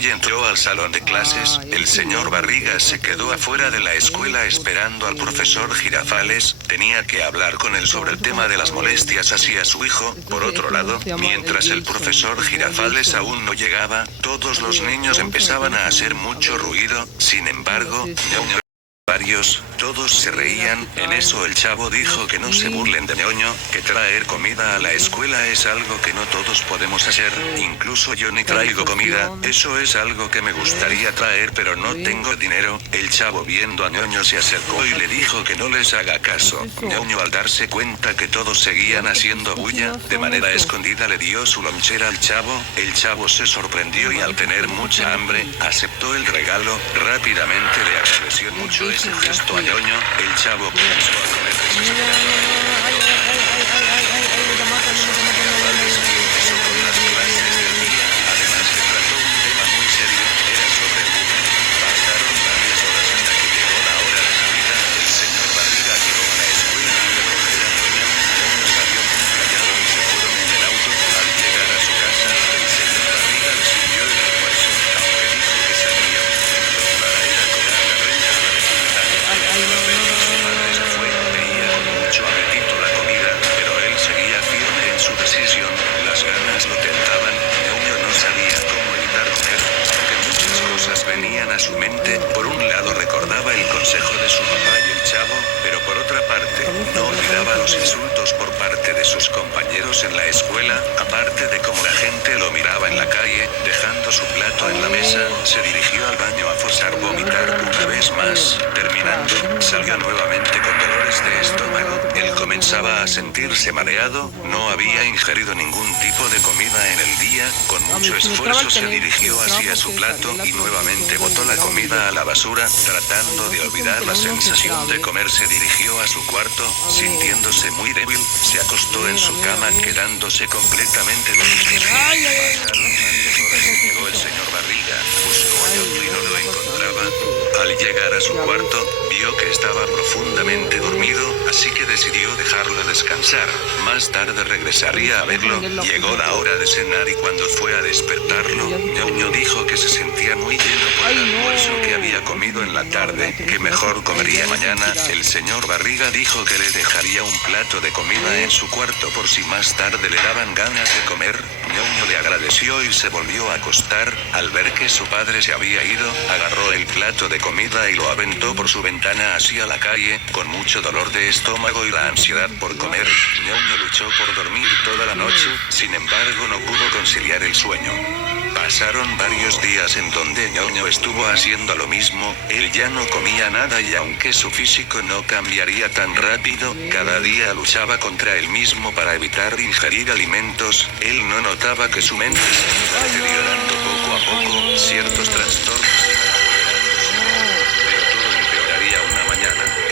Y entró al salón de clases. El señor Barriga se quedó afuera de la escuela esperando al profesor Girafales. Tenía que hablar con él sobre el tema de las molestias hacia su hijo. Por otro lado, mientras el profesor Girafales aún no llegaba, todos los niños empezaban a hacer mucho ruido. Sin embargo, ñoño todos se reían. En eso el chavo dijo que no se burlen de ñoño, que traer comida a la escuela es algo que no todos podemos hacer, incluso yo ni traigo comida, eso es algo que me gustaría traer pero no tengo dinero. El chavo viendo a ñoño se acercó y le dijo que no les haga caso. ñoño al darse cuenta que todos seguían haciendo bulla, de manera escondida le dio su lonchera al chavo. El chavo se sorprendió y al tener mucha hambre, aceptó el regalo. Rápidamente le agradeció mucho ese gesto a ñoño. El chavo comenzó a comer empezó con las clases del día. Además se trató un tema muy serio, era sobre el bullying. Pasaron varias horas hasta que llegó la hora de salida. El señor Barriga llegó a la escuela a recoger a ñoño. ñoño salió muy callado y se fueron en el auto. Al llegar a su casa, el señor Barriga le sirvió el almuerzo, aunque dijo que salía un momento para ir a cobrar la renta a la vecindad. Mucho apetito la comida, pero él seguía firme en su decisión. Las ganas lo tentaban. ñoño no sabía cómo evitar comer, aunque muchas cosas venían a su mente. Por un lado recordaba el consejo de su papá y el chavo, pero por otra parte, no olvidaba los insultos por parte de sus compañeros en la escuela, aparte de cómo la gente lo miraba en la calle. Dejando su plato en la mesa, se dirigió al baño a forzar vomitar una vez más. Terminando, salió nuevamente con dolores de estómago. Él comenzaba a sentirse mareado, no había ingerido ningún tipo de comida en el día. Con mucho esfuerzo se dirigió hacia su plato y nuevamente botó la comida a la basura. Tratando de olvidar la sensación de comer, se dirigió a su cuarto. Sintiéndose muy débil, se acostó en su cama quedándose completamente dormido. Llegó el señor Barriga, buscó a ñoño y no lo encontraba. Al llegar a su cuarto, vio que estaba profundamente dormido, así que decidió dejarlo descansar. Más tarde regresaría a verlo. Llegó la hora de cenar y cuando fue a despertarlo, ñoño dijo que se sentía muy lleno por el almuerzo que había comido en la tarde, que mejor comería mañana. El señor Barriga dijo que le dejaría un plato de comida en su cuarto por si más tarde le daban ganas de comer. ñoño le agradeció y se volvió a acostar. Al ver que su padre se había ido, agarró el plato de comida y lo aventó por su ventana hacia la calle. Con mucho dolor de estómago y la ansiedad por comer, ñoño luchó por dormir toda la noche. Sin embargo, no pudo conciliar el sueño. Pasaron varios días en donde ñoño estuvo haciendo lo mismo. Él ya no comía nada y aunque su físico no cambiaría tan rápido, cada día luchaba contra él mismo para evitar ingerir alimentos. Él no notaba que su mente se iba deteriorando poco a poco. Ciertos trastornos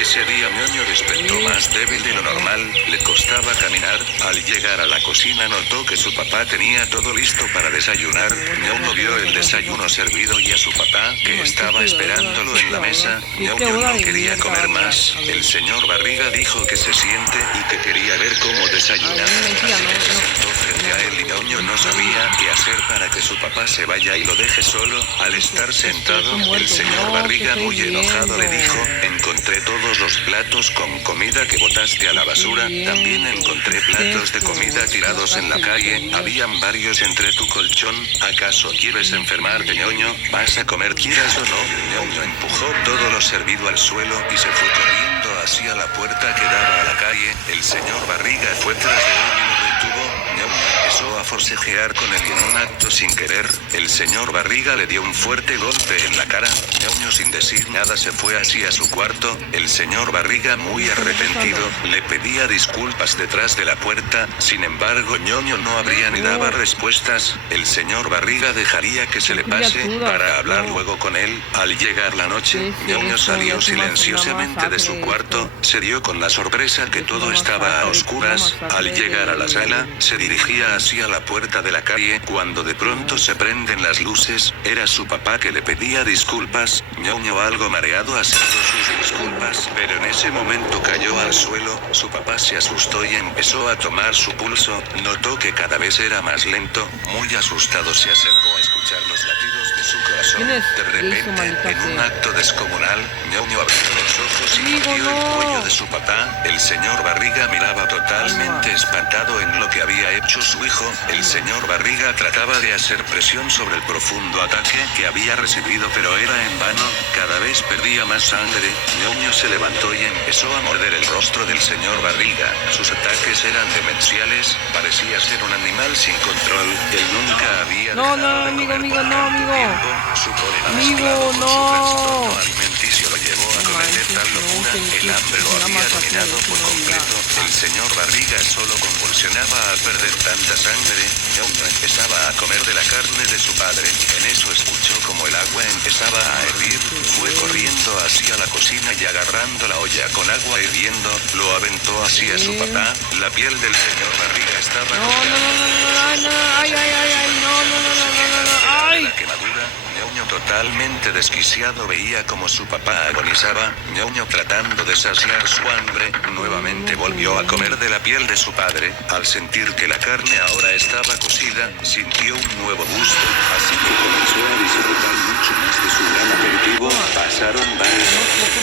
Ese día ñoño despertó más débil de lo normal, le costaba caminar. Al llegar a la cocina notó que su papá tenía todo listo para desayunar. ñoño vio el desayuno servido y a su papá, que estaba esperándolo en la mesa. ñoño no quería comer más. El señor Barriga dijo que se siente y que quería ver cómo desayunar. Así que se sentó frente a él y ñoño no sabía qué hacer para que su papá se vaya y lo deje solo. Al estar sentado, el señor Barriga muy enojado le dijo: encontré todos los platos con comida que botaste a la basura. También encontré platos de comida tirados en la calle. Habían varios entre tu colchón. ¿Acaso quieres enfermarte, ñoño? ¿Vas a comer quieras o no? ñoño empujó todo lo servido al suelo y se fue corriendo hacia la puerta que daba a la calle. El señor Barriga fue tras de él y lo retuvo. ñoño empezó a forcejear con él y en un acto sin querer, el señor Barriga le dio un fuerte golpe en la cara. ñoño sin decir nada se fue hacia su cuarto. El señor Barriga muy arrepentido, le pedía disculpas detrás de la puerta. Sin embargo ñoño no abría ni daba respuestas. El señor Barriga dejaría que se le pase para hablar luego con él. Al llegar la noche, ñoño salió silenciosamente de su cuarto. Se dio con la sorpresa que todo estaba a oscuras. Al llegar a la sala, se dirigía hacia la puerta de la calle cuando de pronto se prenden las luces. Era su papá que le pedía disculpas. ñoño algo mareado aceptó sus disculpas, pero en ese momento cayó al suelo. Su papá se asustó y empezó a tomar su pulso. Notó que cada vez era más lento. Muy asustado se acercó a escuchar los latidos de su eso, ¿Quién es? de repente, Eso, maldita en un sea. acto descomunal, ñoño abrió los ojos y Amigo, vio no. el cuello de su papá. El señor Barriga miraba totalmente espantado en lo que había hecho su hijo. El señor Barriga trataba de hacer presión sobre el profundo ataque que había recibido, pero era en vano. Cada vez perdía más sangre. ñoño se levantó y empezó a morder el rostro del señor Barriga. Sus ataques eran demenciales, parecía ser un animal sin control. Él nunca había No, dejado de amigo, comer amigo, por no, tanto amigo. tiempo. Su cólera Amigo, mezclado con su no. trastorno alimenticio lo llevó a No cometer manches, tal no, locura. que El hambre lo una había masacre, dominado por no, mira. completo. El señor Barriga solo convulsionaba al perder tanta sangre. ñoño empezaba a comer de la carne de su padre. En eso escuchó como el agua empezaba a hervir. Fue corriendo hacia la cocina y agarrando la olla con agua hirviendo, lo aventó hacia su papá. La piel del señor Barriga estaba No, no, no, no, no, no, ay, ay, ay, ay, no, no, no, no, no, no, no, ay. la quemadura. ñoño totalmente desquiciado veía como su papá agonizaba. ñoño tratando de saciar su hambre, nuevamente volvió a comer de la piel de su padre. Al sentir que la carne ahora estaba cocida, sintió un nuevo gusto, así que comenzó a disfrutar mucho más de su gran aperitivo. Pasaron varios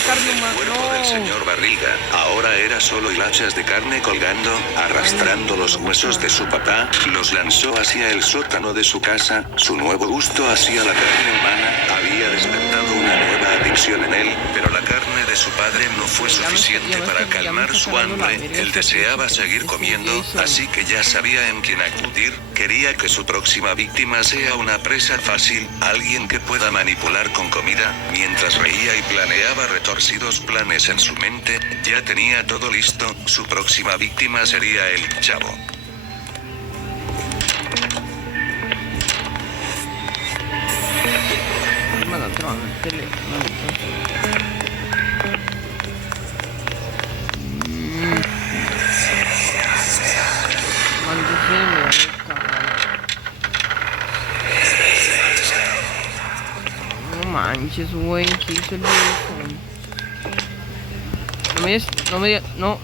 carne el más, cuerpo no. del señor Barriga. Ahora era solo hilachas de carne colgando, arrastrando los huesos de su papá, los lanzó hacia el sótano de su casa. Su nuevo gusto hacia la carne humana había despertado una nueva adicción en él, pero la carne de su padre no fue suficiente para calmar su hambre. Él deseaba seguir comiendo, así que ya sabía en quién acudir. Quería que su próxima víctima sea una presa fácil, alguien que pueda manipular con comida. Mientras reía y planeaba retorcidos planes en su mente, ya tenía todo listo. Su próxima víctima sería el Chavo. No manches, güey, ¿qué hizo el viejo? No,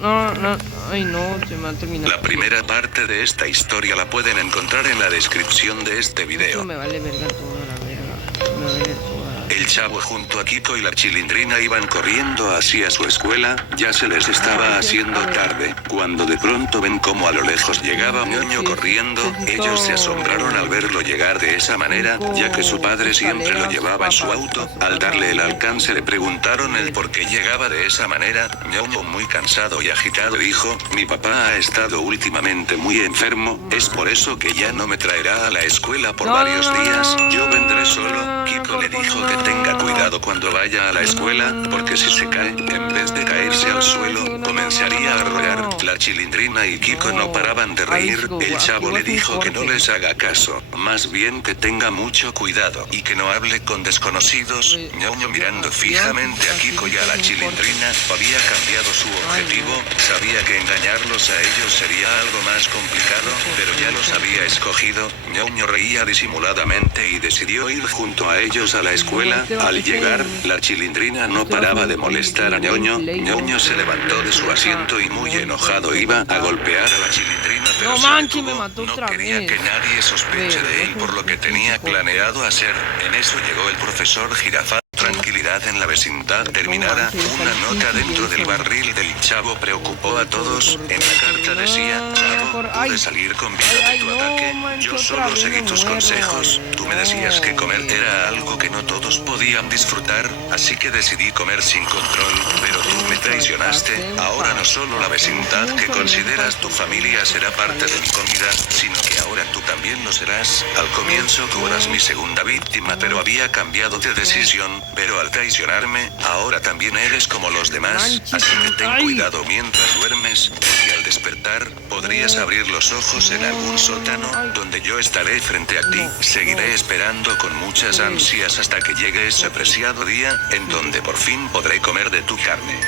ay no, se me va a terminar. La primera parte de esta historia la pueden encontrar en la descripción de este video. Eso me vale verga toda la verga. Me vale toda. El Chavo junto a Kiko y la Chilindrina iban corriendo hacia su escuela. Ya se les estaba haciendo tarde, cuando de pronto ven como a lo lejos llegaba ñoño corriendo. Ellos se asombraron al verlo llegar de esa manera, ya que su padre siempre lo llevaba en su auto. Al darle el alcance le preguntaron el por qué llegaba de esa manera. ñoño, muy cansado y agitado, dijo: mi papá ha estado últimamente muy enfermo, es por eso que ya no me traerá a la escuela por varios días. Yo vendré solo. Kiko le dijo que tenga cuidado cuando vaya a la escuela, porque si se cae, en vez de caerse al suelo, comenzaría a rodar. La Chilindrina y Kiko no paraban de reír. El Chavo le dijo que no les haga caso, más bien que tenga mucho cuidado y que no hable con desconocidos. ñoño, mirando fijamente a Kiko y a la Chilindrina, había cambiado su objetivo. Sabía que engañarlos a ellos sería algo más complicado, pero ya los había escogido. ñoño reía disimuladamente y decidió ir junto a ellos a la escuela. Al llegar, la Chilindrina no paraba de molestar a ñoño. ñoño se levantó de su asiento y muy enojado iba a golpear a la Chilindrina, pero No se manches, detuvo. me mató No otra quería vez. que nadie sospeche de él por lo que tenía planeado hacer. En eso llegó el profesor Jirafa. Tranquilidad en la vecindad terminada. Una nota dentro del barril del Chavo preocupó a todos. En la carta decía: Chavo, pude salir con vida de tu ataque. Yo solo seguí tus consejos. Tú me decías que comer era algo que no todos podían disfrutar, así que decidí comer sin control, pero tú me traicionaste. Ahora no solo la vecindad que consideras tu familia será parte de mi comida, sino que ahora tú también lo serás. Al comienzo tú eras mi segunda víctima, pero había cambiado de decisión. Pero al traicionarme, ahora también eres como los demás, así que ten cuidado mientras duermes, y al despertar, podrías abrir los ojos en algún sótano, donde yo estaré frente a ti. Seguiré esperando con muchas ansias hasta que llegue ese preciado día, en donde por fin podré comer de tu carne.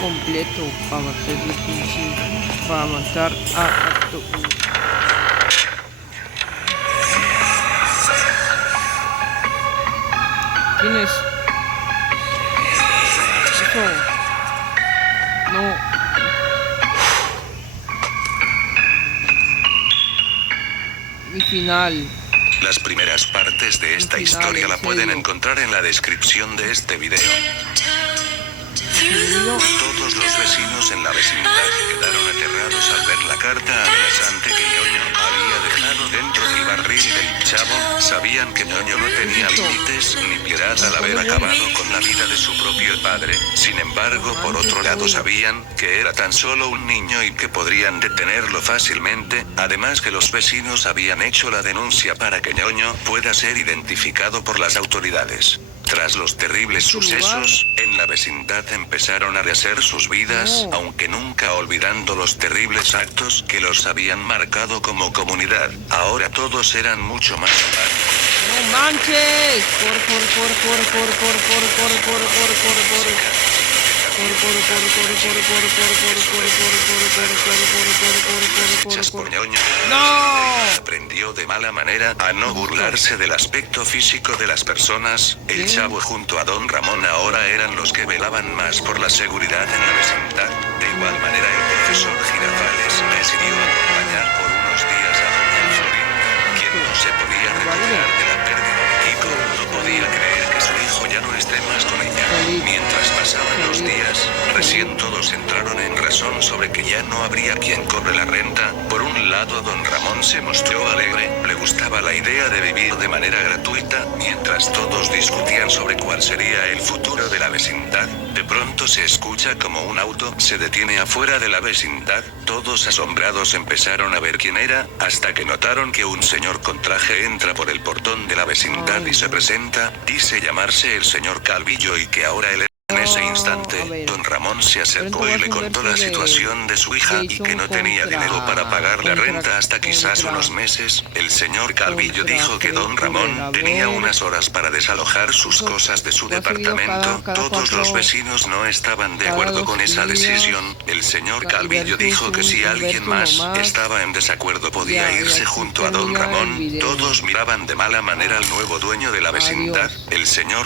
Completo para matar a tu... ¿Quién es? Eso. No. Mi final. Las primeras partes de esta historia la pueden encontrar en la descripción de este video. Todos los vecinos en la vecindad quedaron aterrados al ver la carta amenazante que Ñoño había dejado dentro del barril del chavo. Sabían que Ñoño no tenía límites ni piedad al haber acabado con la vida de su propio padre. Sin embargo, por otro lado sabían que era tan solo un niño y que podrían detenerlo fácilmente. Además que los vecinos habían hecho la denuncia para que Ñoño pueda ser identificado por las autoridades. Tras los terribles sucesos, en la vecindad empezaron a rehacer sus vidas, aunque nunca olvidando los terribles actos que los habían marcado como comunidad. Ahora todos eran mucho más humanos. ¡No manches! Hechas por Ñoño. ¡No! Aprendió de mala manera a no burlarse del aspecto físico de las personas. El chavo junto a Don Ramón ahora eran los que velaban más por la seguridad en la vecindad. De igual manera el profesor Girafales decidió acompañar por unos días a Doña Florinda, quien no se podía recuperar de la pérdida de Kiko. No podía creer que su hijo ya no esté más con ella. Mientras pasaban los días, recién todos entraron en razón sobre que ya no habría quien cobre la renta. Por un lado, Don Ramón se mostró alegre, le gustaba la idea de vivir de manera gratuita, mientras todos discutían sobre cuál sería el futuro de la vecindad. De pronto se escucha como un auto se detiene afuera de la vecindad. Todos asombrados empezaron a ver quién era, hasta que notaron que un señor con traje entra por el portón de la vecindad y se presenta. Dice llamarse el señor Calvillo y que ahora él... En ese instante, Don Ramón se acercó y le contó la situación de su hija y que no tenía dinero para pagar la renta hasta quizás unos meses. El señor Calvillo dijo que Don Ramón tenía unas horas para desalojar sus cosas de su departamento. Todos los vecinos no estaban de acuerdo con esa decisión. El señor Calvillo dijo que si alguien más estaba en desacuerdo podía irse junto a Don Ramón. Todos miraban de mala manera al nuevo dueño de la vecindad. El señor